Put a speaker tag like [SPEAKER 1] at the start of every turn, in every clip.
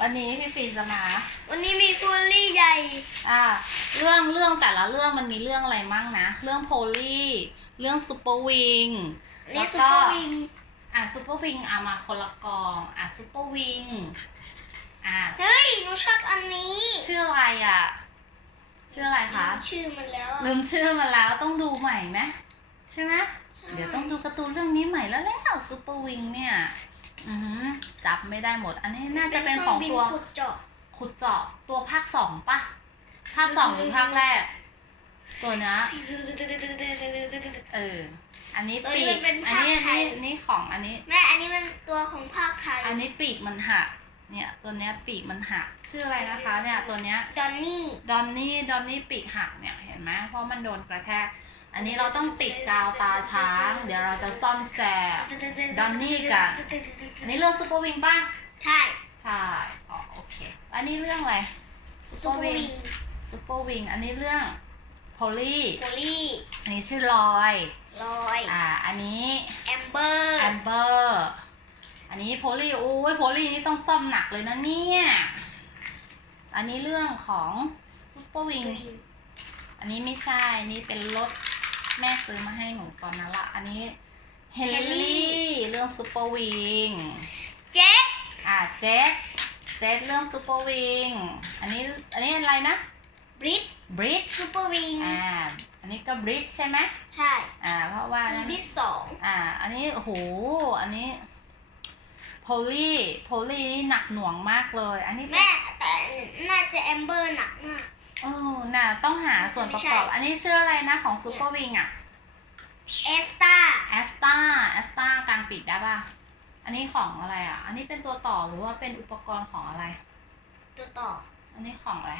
[SPEAKER 1] วันนี้พี่ฟินจะมา
[SPEAKER 2] วันนี้มีฟูลลี่ใหญ่
[SPEAKER 1] อ่า เรื่องเรื่องแต่ละเรื่องมันมีเรื่องอะไรมั่งนะ เรื่องโพลีเรื่องซูเปอร์วิง
[SPEAKER 2] อันนี้
[SPEAKER 1] แล้ว
[SPEAKER 2] ซุป
[SPEAKER 1] ก็
[SPEAKER 2] เปอร์วิง
[SPEAKER 1] อะซูเปอร์วิงอะมาคนละกอง อะซูเปอร์วิงอะ
[SPEAKER 2] เฮ้ยหนูชอบอันนี้
[SPEAKER 1] ชื่ออะไรอะ ชื่ออะไรคะ
[SPEAKER 2] ลืมชื่อมันแล้วอะ
[SPEAKER 1] ลืมชื่อมาแล้วต้องดูใหม่ไหมใช่ไหม
[SPEAKER 2] ใช่
[SPEAKER 1] เดี๋ยวต้องดูการ์ตูนเรื่องนี้ใหม่แล้วแล้วซูเปอร์วิงเนี่ย อือหือจับไม่ได้หมด อันนี้น่าจะเป็นของ
[SPEAKER 2] ครื่
[SPEAKER 1] ตัว
[SPEAKER 2] บินขุดเจาะ
[SPEAKER 1] ขุดเจาะตัวภาคสองปะภาคสองหรือภาคแรก ตัวเนี้ยเออ อันนี้ปีก อันนี้อันนี้อันนี้ของอันนี้
[SPEAKER 2] แม่อันนี้มันตัวของภาคไทย
[SPEAKER 1] อันนี้ปีกมันหัก เนี่ย ตัวเนี้ยปีกมันหัก ชื่ออะไรนะคะ เนี่ยตัวเนี้ย
[SPEAKER 2] ดอนนี่
[SPEAKER 1] ดอนนี่ ดอนนี่ปีกหักเนี่ย เห็นไหมเพราะมันโดนกระแทก อันนี้เราต้องติดกาวตาช้าง เดี๋ยวเราจะซ่อมแซมดอนนี่กัน อันนี้เรื่องซูเปอร์วิงป่ะ
[SPEAKER 2] ใช่
[SPEAKER 1] ใช่อ๋อโอเค อันนี้เรื่องอะไร
[SPEAKER 2] ซุปเปอร์วิง
[SPEAKER 1] ซูเปอร์วิง อันนี้เรื่องโพลี
[SPEAKER 2] โพลี่
[SPEAKER 1] อันนี้ชื่อลอย
[SPEAKER 2] ลอย
[SPEAKER 1] อ่า อันนี้
[SPEAKER 2] แอมเบอร์
[SPEAKER 1] แอมเบอร์ อันนี้โพลีโอ้ยโพลีนี่ต้องซ่อมหนักเลยนะเนี่ย อันนี้เรื่องของซูเปอร์วิง อันนี้ไม่ใช่อันนี้เป็นรถ แม่ซื้อมาให้หนูตอนนั้นละ อันนี้เฮนรี่เรื่องซูเปอร์วิง
[SPEAKER 2] เจ็ต
[SPEAKER 1] อ่าเจ็ตเจ็ตเรื่องซูเปอร์วิงอันนี้อันนี้อะไรนะ
[SPEAKER 2] บริด
[SPEAKER 1] บริด
[SPEAKER 2] ซูเปอร์วิง
[SPEAKER 1] อ่าอันนี้ก็บริดใช่ไหม
[SPEAKER 2] ใช่
[SPEAKER 1] อ่าเพราะว่า
[SPEAKER 2] มี
[SPEAKER 1] นั้น
[SPEAKER 2] บริดสอง
[SPEAKER 1] อ่า อันนี้โอ้โหอันนี้โพลีโพลีนี่หนักหน่วงมากเลย อันนี้เป็น
[SPEAKER 2] แม่แต่น่าจะแอมเบอร์หนักมาก
[SPEAKER 1] โอ้น่ะต้องหาส่วนประกอบ
[SPEAKER 2] ไม่ใช่
[SPEAKER 1] อันนี้ชื่ออะไรนะของซูเปอร์วิงอะ
[SPEAKER 2] เอสตา
[SPEAKER 1] แอสตาแอสตากลางปีกได้ป่ะ อันนี้ของอะไรอะ อันนี้เป็นตัวต่อหรือว่าเป็นอุปกรณ์ของอะไร
[SPEAKER 2] ตัวต่อ
[SPEAKER 1] อันนี้ของอะไร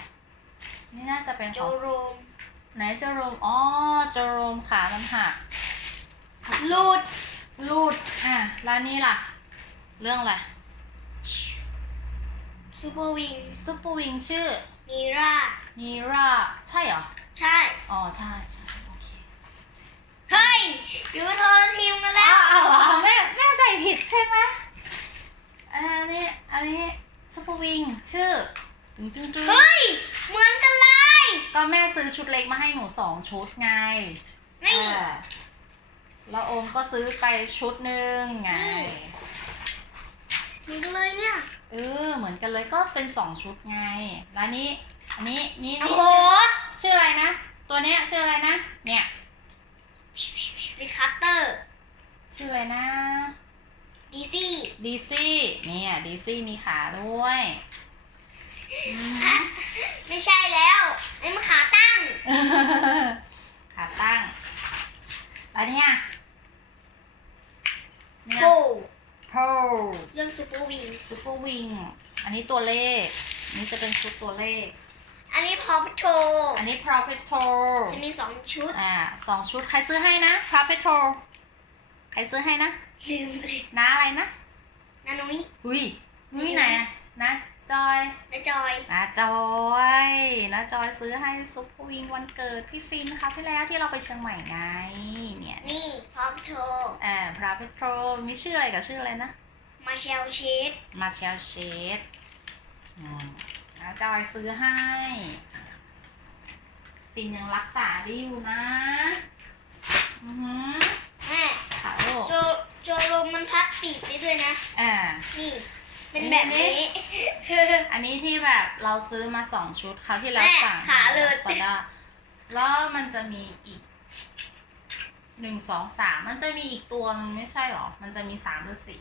[SPEAKER 1] นี่น่าจะเป็น
[SPEAKER 2] โจ
[SPEAKER 1] ของ
[SPEAKER 2] โรม
[SPEAKER 1] ไหนเจอโรมอ๋อเจอโรมขามันหัก
[SPEAKER 2] ลูด
[SPEAKER 1] รูดอะแล้วนี่ล่ะ เรื่องอะไร
[SPEAKER 2] ซูเปอร์วิง
[SPEAKER 1] ซูเปอร์วิงชื่อ
[SPEAKER 2] มีร่า
[SPEAKER 1] นีราใช่เหรอ
[SPEAKER 2] ใช่
[SPEAKER 1] อ๋อ ใช่ใช่โอเค
[SPEAKER 2] เฮ้ยอยู่โทรทีมกันแล้ว
[SPEAKER 1] อ้าวเหรอแม่แม่ใส่ผิดใช่ไหมอันนี้อันนี้ซูเปอร์วิงชื่อตึงตึงตึง
[SPEAKER 2] เฮ้ย เหมือนกันเลย
[SPEAKER 1] ก็แม่ซื้อชุดเล็กมาให้หนูสองชุดไง
[SPEAKER 2] นี่
[SPEAKER 1] อ่าแล้วโอมก็ซื้อไปชุดหนึ่งไง
[SPEAKER 2] เห มือนกันเลยเนี่ย
[SPEAKER 1] เออ เหมือนกันเลยก็เป็นสองชุดไง แล้วนี้ อันนี้ นี่
[SPEAKER 2] โอ้
[SPEAKER 1] นี่
[SPEAKER 2] โห
[SPEAKER 1] ชื่ออะไรนะ ตัวเนี้ยชื่ออะไรนะ เนี่ย
[SPEAKER 2] รีคัตเตอร์
[SPEAKER 1] ชื่ออะไรนะ
[SPEAKER 2] ดีซี่
[SPEAKER 1] ดีซี่เนี่ยดีซี่มีขาด้วยอืม
[SPEAKER 2] ไม่ใช่แล้วนี่มันขาตั้ง
[SPEAKER 1] ขาตั้ง แล้วเนี่ยเนี่ย
[SPEAKER 2] โอ้
[SPEAKER 1] โพ
[SPEAKER 2] เรื่องซูเปอร์วิง
[SPEAKER 1] ซูเปอร์วิงอันนี้ตัวเลขอันนี้จะเป็นชุดตัวเลข
[SPEAKER 2] อันนี้พอปโช
[SPEAKER 1] อันนี้ Paw Patrol
[SPEAKER 2] จะมีสองชุด
[SPEAKER 1] อ่าสองชุดใครซื้อให้นะ Paw Patrol ใครซื้อให้นะ
[SPEAKER 2] ลืมเลย
[SPEAKER 1] น้าอะไรนะ
[SPEAKER 2] นานุ้ย
[SPEAKER 1] อุ้ยอุ้ยไหนอะนะจอย
[SPEAKER 2] นา จอย
[SPEAKER 1] นาจอยนาจอยซื้อให้ซุปเปอร์วิงวันเกิดพี่ฟินคราวที่แล้วที่เราไปเชียงใหม่ไง เนี่ย
[SPEAKER 2] นี่พอปโช
[SPEAKER 1] เอ่อพราเพโทรมีชื่ออะไรกับชื่ออะไรนะ
[SPEAKER 2] มาเชลเชด
[SPEAKER 1] มาเชลเชดอืมนาจอยซื้อให้ ฟินยังรักษาได้อยู่นะ อือหือ
[SPEAKER 2] แม่
[SPEAKER 1] ค่ะลูก
[SPEAKER 2] โจโจโรมมันพับปีกได้ด้วยนะ
[SPEAKER 1] อ่า
[SPEAKER 2] นี่ เป็นแบบนี้
[SPEAKER 1] อันนี้ที่แบบเราซื้อมาสองชุดคราวที่แล้ว
[SPEAKER 2] แม่
[SPEAKER 1] สั่ง
[SPEAKER 2] ขาเลย
[SPEAKER 1] ซาด้าแล้วมันจะมีอีกหนึ่งสองสามมันจะมีอีกตัวนึงไม่ใช่หรอ มันจะมีสามหรือสี่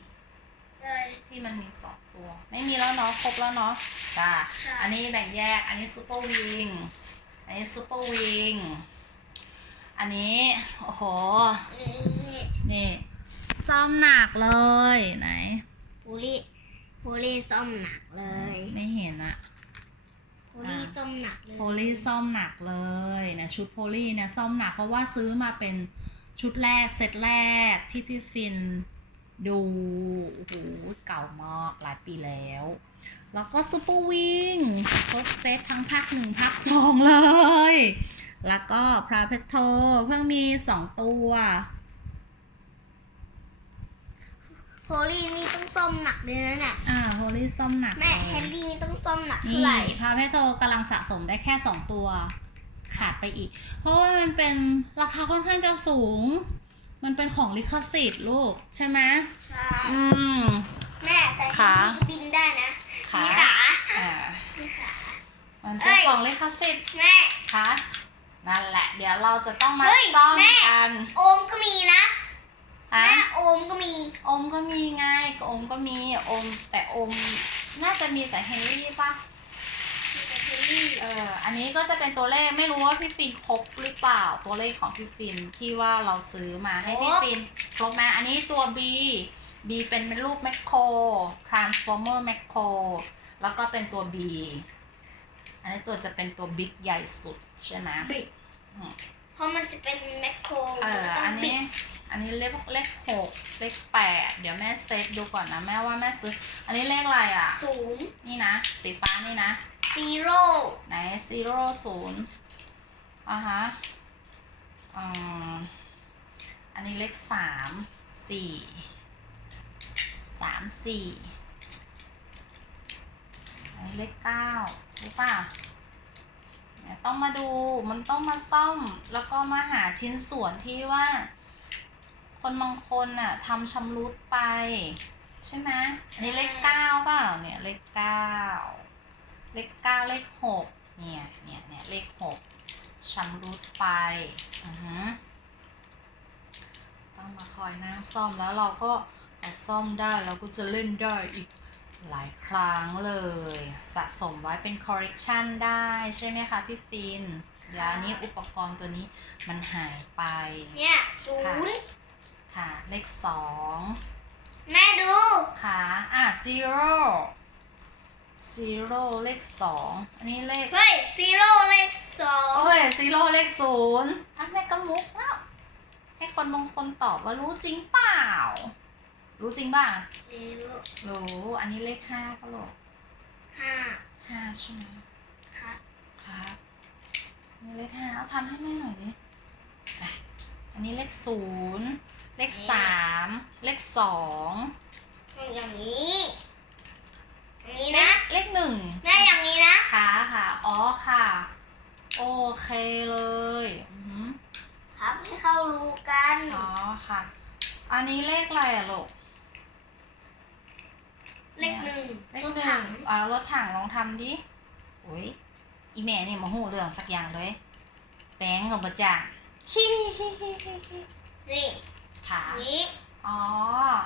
[SPEAKER 2] เลย
[SPEAKER 1] ที่มันมีสองตัว ไม่มีแล้วเนาะครบแล้วเนาะจ้า
[SPEAKER 2] ใช่
[SPEAKER 1] อันนี้แบ่งแยก อันนี้ซูเปอร์วิง อันนี้ซูเปอร์วิง อันนี้ โอ้โห
[SPEAKER 2] นี่
[SPEAKER 1] นี่ซ่อมหนักเลย ไหน
[SPEAKER 2] โพลี โพลีส้มหนักเลย
[SPEAKER 1] ไม่เห็นอะ
[SPEAKER 2] โพลีส้มหนักเลย
[SPEAKER 1] โพลีซ่อมหนักเลยนะชุดโพลีเนี่ยซ่อมหนักเพราะว่าซื้อมาเป็นชุดแรกเซตแรกที่พี่ฟินดูโอ้โหเก่ามากหลายปีแล้ว แล้วก็ซูเปอร์วิงครบเซตทั้งภาคหนึ่งภาคสองเลย แล้วก็พราเพโทเพิ่งมีสองตัว
[SPEAKER 2] โโฮลี่นี่ต้องซ่อมหนักเลยนะเนี่ย
[SPEAKER 1] อ่าโฮลี่ซ่อมหนัก
[SPEAKER 2] แม่
[SPEAKER 1] เลย
[SPEAKER 2] แฮร์รี่นี่ต้องซ่อมหนักเท่า
[SPEAKER 1] นี่
[SPEAKER 2] ไหร่
[SPEAKER 1] พาเพโตกำลังสะสมได้แค่สองตัว ขาดไปอีก เพราะว่ามันเป็นราคาค่อนข้างจะสูง มันเป็นของลิขสิทธิ์ลูก ใช่ไหม
[SPEAKER 2] ใช่
[SPEAKER 1] อืม
[SPEAKER 2] แม่แต่
[SPEAKER 1] ขา
[SPEAKER 2] แฮร์รี่บินได้นะ
[SPEAKER 1] ขา
[SPEAKER 2] มีขา
[SPEAKER 1] อ่า
[SPEAKER 2] มีขา
[SPEAKER 1] มัน
[SPEAKER 2] เอ้
[SPEAKER 1] เป็น
[SPEAKER 2] ย
[SPEAKER 1] ของลิขสิทธิ์
[SPEAKER 2] แม่
[SPEAKER 1] คะนั่นแหละ เดี๋ยวเราจะต้องมา
[SPEAKER 2] เฮ้ย
[SPEAKER 1] ซ่อม
[SPEAKER 2] แม่
[SPEAKER 1] กัน
[SPEAKER 2] โอมก็มีนะ
[SPEAKER 1] ฮะ
[SPEAKER 2] แม่โอมก็มี
[SPEAKER 1] อมก็มีไงอมก็มีอม แต่อม น่าจะมีแต่เฮนรี่ปะ
[SPEAKER 2] มีแต่แฮร์รี่
[SPEAKER 1] เออ อันนี้ก็จะเป็นตัวเลขไม่รู้ว่าพี่ฟินครบหรือเปล่าตัวเลขของพี่ฟินที่ว่าเราซื้อมาให้พี่ฟินครบไหมอันนี้ตัว B B เป็นรูปแมคโคร Transformer แมคโคร แล้วก็เป็นตัว B อันนี้ตัวจะเป็นตัวบิ๊กใหญ่สุดใช่ไหม
[SPEAKER 2] บิ๊ก
[SPEAKER 1] อืม
[SPEAKER 2] เพราะมันจะเป็นแมคโคร
[SPEAKER 1] เออ
[SPEAKER 2] มันก็ต้
[SPEAKER 1] อั
[SPEAKER 2] ง
[SPEAKER 1] น
[SPEAKER 2] บิ๊
[SPEAKER 1] นี้
[SPEAKER 2] ก
[SPEAKER 1] อันนี้เลขเลขหกเลขแปดเดี๋ยวแม่เซตดูก่อนนะแม่ว่าแม่ซื้อ อันนี้เลขอะไรอะ
[SPEAKER 2] ศูนย์
[SPEAKER 1] นี่นะ สีฟ้านี่นะ
[SPEAKER 2] ซีโร่
[SPEAKER 1] ไหน zero ศูนย์อ่าฮะอืมอันนี้เลขสามสี่สามสี่อันนี้เลขเก้ารู้ป่ะเนี่ยต้องมาดูมันต้องมาซ่อมแล้วก็มาหาชิ้นส่วนที่ว่า คนบางคนน่ะทำชำรุดไป ใช่ไหมอันนี้เลขเก้าเปล่าเนี่ยเลขเก้าเลขเก้าเลขหกเนี่ยเนี่ยเนี่ยเลขหกชำรุดไปอือฮึต้องมาคอยนั่งซ่อมแล้วเราก็พอซ่อมได้เราก็จะเล่นได้อีกหลายครั้งเลย สะสมไว้เป็นคอ r เร t ชันได้ใช่ไหมคะพี่ฟินเดี๋ยวอันนี้อุปกรณ์ตัวนี้มันหายไป
[SPEAKER 2] เนี่ยศูนย์
[SPEAKER 1] ค่ะ เลขสอง
[SPEAKER 2] แม่ดู
[SPEAKER 1] ค่ะ อะ zero zero เลขสองอันนี้เลข
[SPEAKER 2] เฮ้ยซีโร่เลขสอง
[SPEAKER 1] โอ้ยซีโร่เลขศูนย์อะแม่ก็มุกแล้วให้คนบางคนตอบว่ารู้จริงเปล่า รู้จริงป่ะ
[SPEAKER 2] เร็ว
[SPEAKER 1] รู้ อันนี้เลขห้าก็หรอก
[SPEAKER 2] ห้า
[SPEAKER 1] ห้าใช่ไหม
[SPEAKER 2] ครับ
[SPEAKER 1] ครับนี่เลขห้าเอาทำให้แม่หน่อยดิอะอันนี้เลขศูนย์ เลขสาม เลขสอง
[SPEAKER 2] อย่างนี้อย่างนี้
[SPEAKER 1] เล
[SPEAKER 2] นะ
[SPEAKER 1] ขเลขหนึ่ง
[SPEAKER 2] แม่อย่างนี้นะ
[SPEAKER 1] ขาค่ะ อ๋อค่ะ โอเคเลยอือหือ
[SPEAKER 2] ครับให้เข้ารู้กัน
[SPEAKER 1] อ๋อค่ะ อันนี้เลขอะไรอะลูก
[SPEAKER 2] เลขหนึ่ง
[SPEAKER 1] เลข
[SPEAKER 2] รถ
[SPEAKER 1] หนึ่
[SPEAKER 2] ถั
[SPEAKER 1] ง
[SPEAKER 2] ง
[SPEAKER 1] อ่ารถถังลองทำดิโอ้ย อีแม่นี่มาหูเรื่องสักอย่างเลย แป้งกับประจักฮิฮิฮิฮิฮิฮิ
[SPEAKER 2] นี่
[SPEAKER 1] ขา
[SPEAKER 2] อย่างนี้
[SPEAKER 1] อ๋อ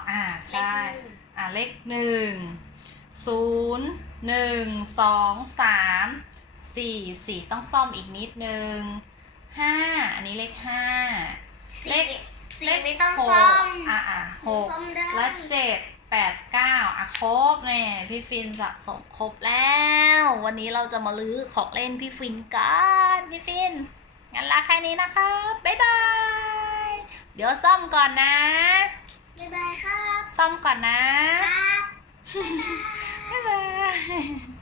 [SPEAKER 1] อ่า
[SPEAKER 2] เลข
[SPEAKER 1] ใช่
[SPEAKER 2] หนึ่ง
[SPEAKER 1] อ่าเลขหนึ่งศูนย์หนึ่งสองสามสี่สี่ต้องซ่อมอีกนิดนึงห้าอันนี้เลขห้า
[SPEAKER 2] สี่
[SPEAKER 1] เลข
[SPEAKER 2] สี่ไม่ต้อง
[SPEAKER 1] หก
[SPEAKER 2] ซ่อม
[SPEAKER 1] อ่าอ่าหก
[SPEAKER 2] ซ่อมได้
[SPEAKER 1] และเจ็ดแปดเก้าอะครบเนี่ยพี่ฟินสะสมครบแล้ว วันนี้เราจะมาลื้อของเล่นพี่ฟินกัน พี่ฟินงั้นลาแค่นี้นะคะบ๊ายบาย เดี๋ยวซ่อมก่อนนะ
[SPEAKER 2] บ๊ายบายครับ
[SPEAKER 1] ซ่อมก่อนนะ
[SPEAKER 2] ครับ
[SPEAKER 1] บ๊ายบาย